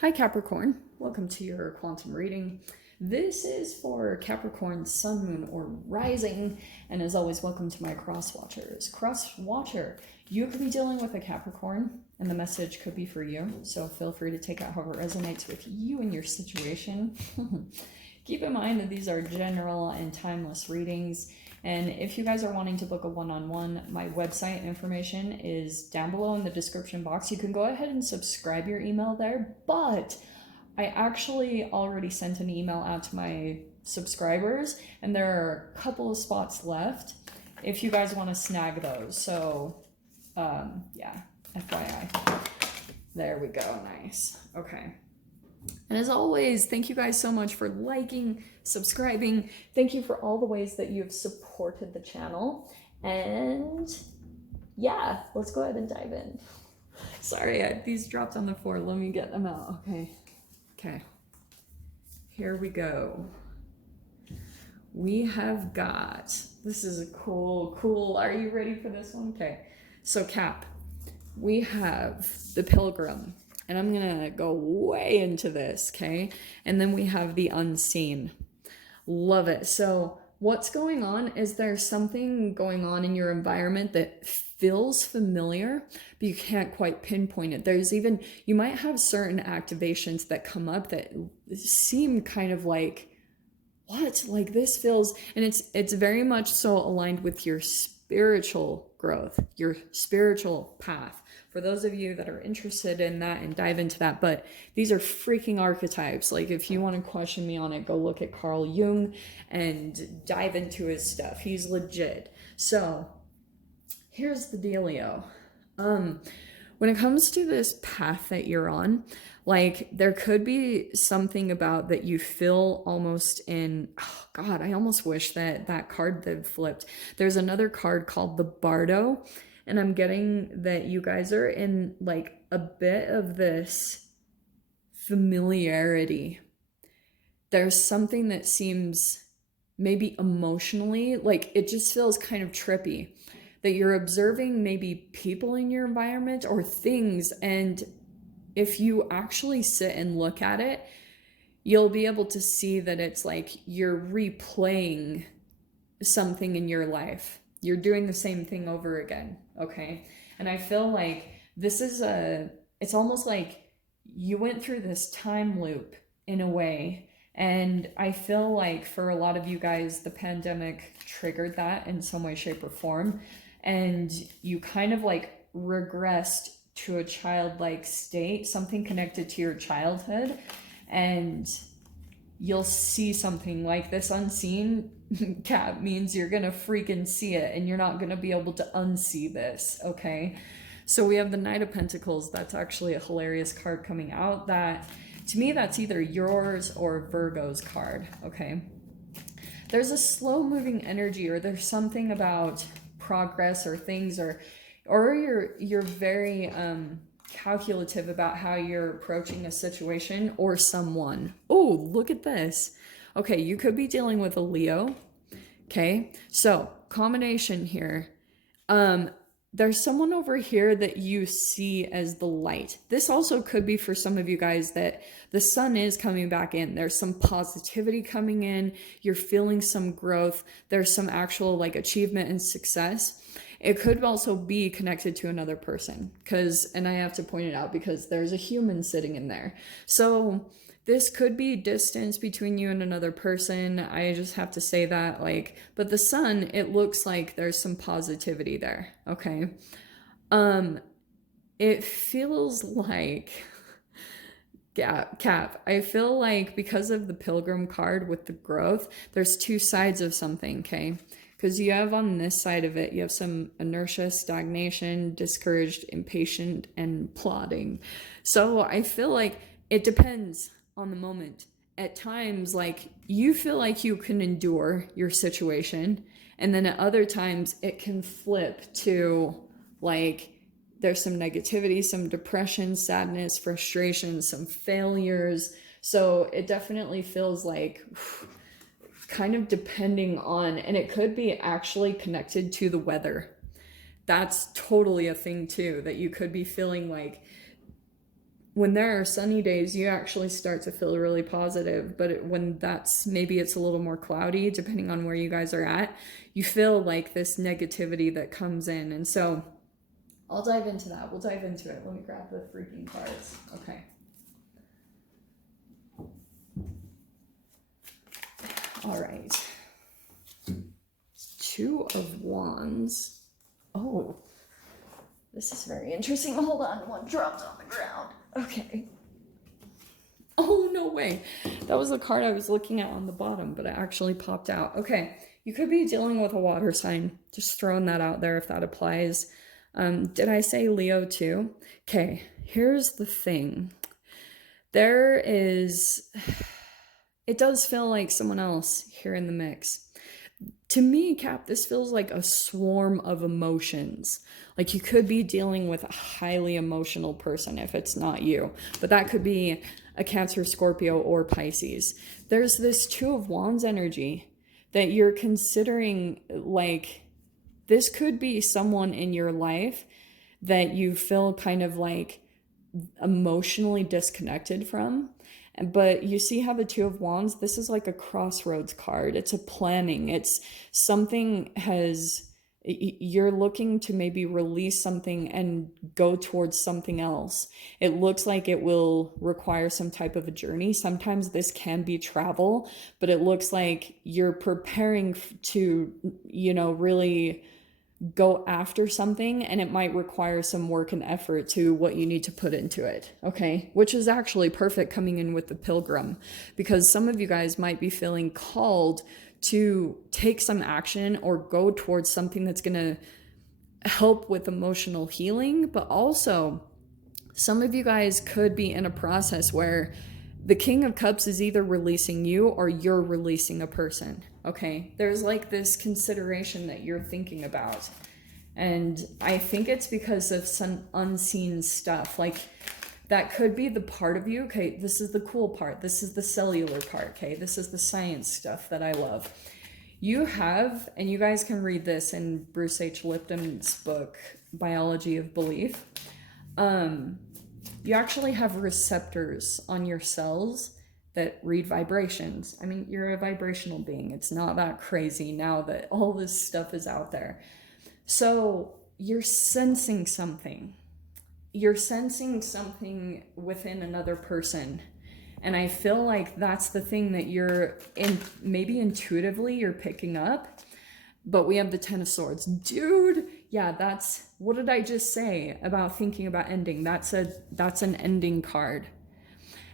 Hi Capricorn, welcome to your quantum reading. This is for Capricorn Sun, Moon, or Rising, and as always, welcome to my cross watchers. Cross watcher, you could be dealing with a Capricorn, and the message could be for you, so feel free to take out however it resonates with you and your situation. Keep in mind that these are general and timeless readings, and if you guys are wanting to book a one-on-one, my website information is down below in the description box. You can go ahead and subscribe your email there, but I actually already sent an email out to my subscribers, and there are a couple of spots left if you guys want to snag those. So, yeah, FYI. There we go. Nice. Okay. And as always, thank you guys so much for liking, subscribing. Thank you for all the ways that you have supported the channel. And yeah, let's go ahead and dive in. Sorry, these dropped on the floor. Let me get them out. Okay. Here we go. We have got, this is a cool. Are you ready for this one? Okay. So Cap, we have the Pilgrim. And I'm gonna go way into this, okay? And then we have the Unseen. Love it. So what's going on is there's something going on in your environment that feels familiar, but you can't quite pinpoint it. There's even, you might have certain activations that come up that seem kind of like, what? Like this feels, and it's very much so aligned with your spiritual growth, your spiritual path. For those of you that are interested in that and dive into that, but these are freaking archetypes. Like if you want to question me on it, go look at Carl Jung and dive into his stuff. He's legit. So here's the dealio. When it comes to this path that you're on, like there could be something about that you feel almost in, oh God, I almost wish that card that flipped. There's another card called the Bardo, and I'm getting that you guys are in like a bit of this familiarity. There's something that seems maybe emotionally, like it just feels kind of trippy. That you're observing maybe people in your environment or things, and if you actually sit and look at it, you'll be able to see that it's like you're replaying something in your life. You're doing the same thing over again, okay? And I feel like this is it's almost like you went through this time loop in a way. And I feel like for a lot of you guys, the pandemic triggered that in some way, shape, or form. And you kind of like regressed to a childlike state, something connected to your childhood. And you'll see something like this unseen. Cat means you're gonna freaking see it and you're not gonna be able to unsee this, okay? So we have the Knight of Pentacles. That's actually a hilarious card coming out. That, to me, that's either yours or Virgo's card, okay? There's a slow moving energy, or there's something about progress or things, or you're very calculative about how you're approaching a situation or someone. Oh, look at this. Okay, you could be dealing with a Leo. Okay, so combination here. There's someone over here that you see as the light. This also could be for some of you guys that the sun is coming back in. There's some positivity coming in. You're feeling some growth. There's some actual like achievement and success. It could also be connected to another person, and I have to point it out because there's a human sitting in there. So this could be distance between you and another person. I just have to say that, like, but the sun, it looks like there's some positivity there, okay? It feels like, Cap, I feel like because of the Pilgrim card with the growth, there's two sides of something, okay? Because you have on this side of it, you have some inertia, stagnation, discouraged, impatient, and plodding. So I feel like it depends on the moment. At times, like, you feel like you can endure your situation, and then at other times it can flip to like there's some negativity, some depression, sadness, frustration, some failures. So it definitely feels like kind of depending on, and it could be actually connected to the weather. That's totally a thing too, that you could be feeling like when there are sunny days, you actually start to feel really positive. But when maybe it's a little more cloudy, depending on where you guys are at, you feel like this negativity that comes in. And so I'll dive into that. We'll dive into it. Let me grab the freaking cards. Okay. All right. Two of Wands. Oh, this is very interesting. Hold on. One dropped on the ground. Okay. Oh, no way. That was the card I was looking at on the bottom, but it actually popped out. Okay. You could be dealing with a water sign. Just throwing that out there if that applies. Did I say Leo too? Okay. Here's the thing. It does feel like someone else here in the mix. To me, Cap, this feels like a swarm of emotions. Like you could be dealing with a highly emotional person if it's not you. But that could be a Cancer, Scorpio, or Pisces. There's this Two of Wands energy that you're considering, like, this could be someone in your life that you feel kind of like emotionally disconnected from. But you see how the Two of Wands, this is like a crossroads card. It's a planning. It's something you're looking to maybe release something and go towards something else. It looks like it will require some type of a journey. Sometimes this can be travel, but it looks like you're preparing to, really go after something, and it might require some work and effort to what you need to put into it, okay? Which is actually perfect coming in with the Pilgrim, because some of you guys might be feeling called to take some action or go towards something that's going to help with emotional healing, but also some of you guys could be in a process where the King of Cups is either releasing you or you're releasing a person, okay? There's like this consideration that you're thinking about. And I think it's because of some unseen stuff. Like that could be the part of you, okay? This is the cool part. This is the cellular part, okay? This is the science stuff that I love. You have, and you guys can read this in Bruce H. Lipton's book, Biology of Belief. You actually have receptors on your cells that read vibrations. I mean, you're a vibrational being. It's not that crazy now that all this stuff is out there. So you're sensing something. You're sensing something within another person. And I feel like that's the thing that maybe intuitively you're picking up. But we have the Ten of Swords. Dude, yeah, what did I just say about thinking about ending? That's an ending card.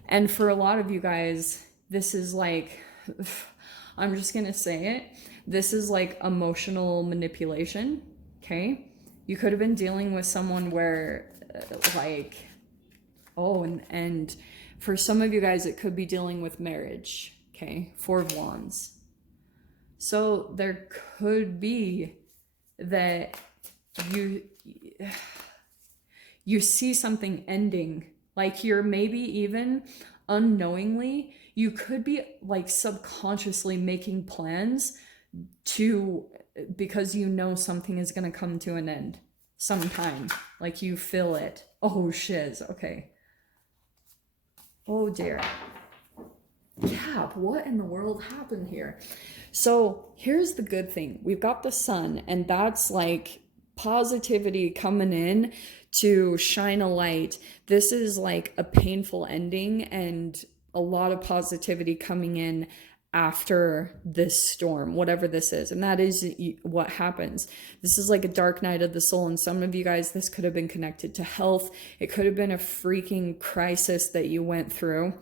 And for a lot of you guys, this is like, I'm just going to say it. This is like emotional manipulation, okay? You could have been dealing with someone where and for some of you guys, it could be dealing with marriage, okay? Four of Wands. So there could be that you see something ending, like you're maybe even unknowingly, you could be like subconsciously making plans because something is going to come to an end sometime, like you feel it. Oh shiz, okay. Oh dear. Cap, what in the world happened here? So here's the good thing. We've got the Sun, and that's like positivity coming in to shine a light. This is like a painful ending and a lot of positivity coming in after this storm, whatever this is. And that is what happens. This is like a dark night of the soul. And some of you guys, this could have been connected to health. It could have been a freaking crisis that you went through.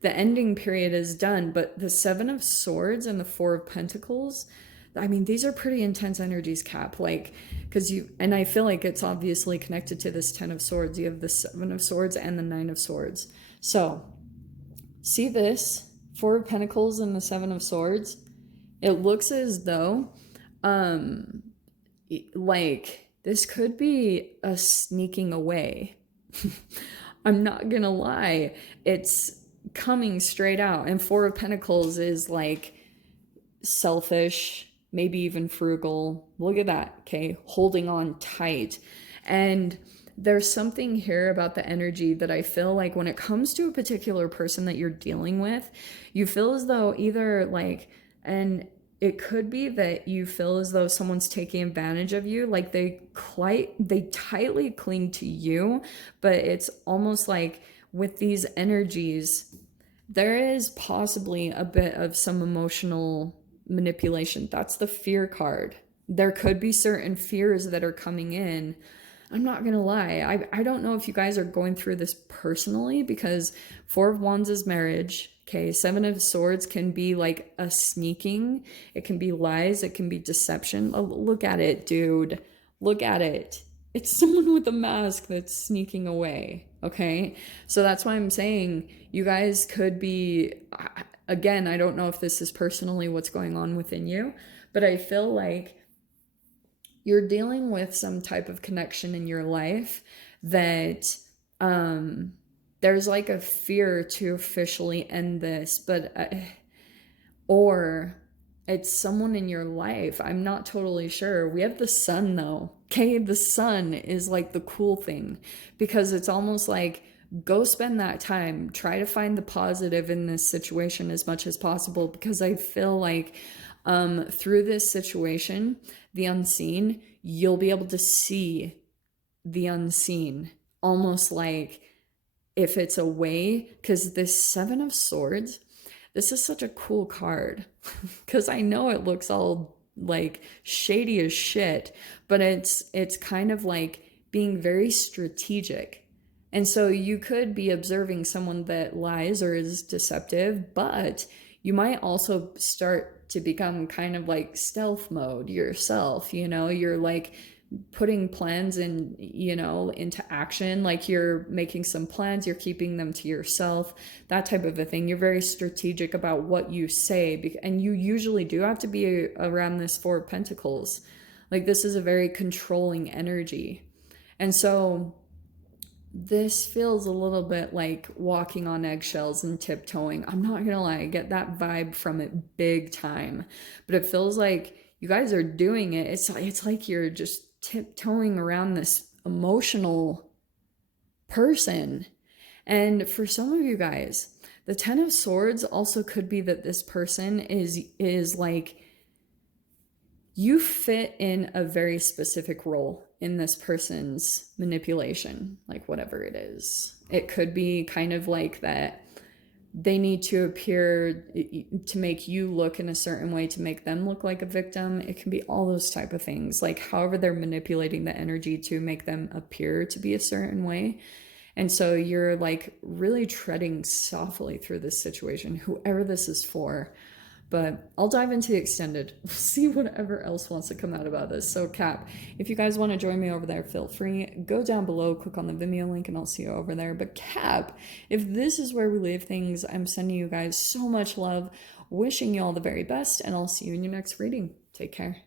The ending period is done, but the Seven of Swords and the Four of Pentacles, I mean, these are pretty intense energies, Cap. Like, and I feel like it's obviously connected to this Ten of Swords. You have the Seven of Swords and the Nine of Swords. So, see this Four of Pentacles and the Seven of Swords? It looks as though, this could be a sneaking away. I'm not gonna lie. It's coming straight out. And Four of Pentacles is like selfish, maybe even frugal. Look at that, okay? Holding on tight. And there's something here about the energy that I feel like when it comes to a particular person that you're dealing with, you feel as though either like, and it could be that you feel as though someone's taking advantage of you, like they tightly cling to you, but it's almost like with these energies, there is possibly a bit of some emotional manipulation. That's the fear card. There could be certain fears that are coming in. I'm not gonna lie, I don't know if you guys are going through this personally, because Four of Wands is marriage. Okay, Seven of Swords can be like a sneaking. It can be lies. It can be deception. Oh, look at it, dude. Look at it. It's someone with a mask that's sneaking away. Okay, so that's why I'm saying you guys could be, again, I don't know if this is personally what's going on within you, but I feel like you're dealing with some type of connection in your life that there's like a fear to officially end this, but or it's someone in your life. I'm not totally sure. We have the sun though. Okay, the sun is like the cool thing, because it's almost like go spend that time, try to find the positive in this situation as much as possible, because I feel like through this situation, the unseen, you'll be able to see the unseen, almost like if it's a way, because this Seven of Swords, this is such a cool card, because I know it looks all like shady as shit, but it's kind of like being very strategic. And so you could be observing someone that lies or is deceptive, but you might also start to become kind of like stealth mode yourself. You're like putting plans in, into action, like you're making some plans, you're keeping them to yourself, that type of a thing. You're very strategic about what you say, and you usually do have to be around this Four of Pentacles. Like this is a very controlling energy. And so this feels a little bit like walking on eggshells and tiptoeing. I'm not gonna lie, I get that vibe from it big time, but it feels like you guys are doing it. It's like you're just tiptoeing around this emotional person. And for some of you guys, the Ten of Swords also could be that this person is like, you fit in a very specific role in this person's manipulation, like whatever it is. It could be kind of like that they need to appear to make you look in a certain way to make them look like a victim. It can be all those type of things, like however they're manipulating the energy to make them appear to be a certain way. And so you're like really treading softly through this situation, whoever this is for. But I'll dive into the extended. We'll see whatever else wants to come out about this. So Cap, if you guys want to join me over there, feel free. Go down below, click on the Vimeo link, and I'll see you over there. But Cap, if this is where we leave things, I'm sending you guys so much love, wishing you all the very best, and I'll see you in your next reading. Take care.